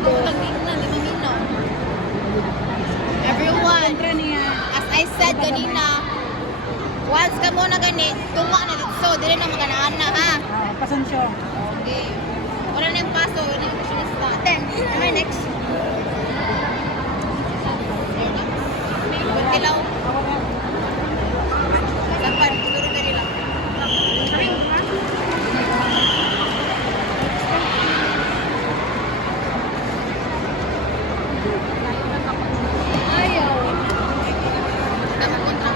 Everyone, as I said kanina, once ka mo na ganit, tunga na dito. So, dili na maganaan na ha. Pasensyo. Okay. Wala na yung paso, wala na yung fashionista. Then, ano yung next? Kilaw. Dapat, siguro na nila. Ayaw. Dapat kontra.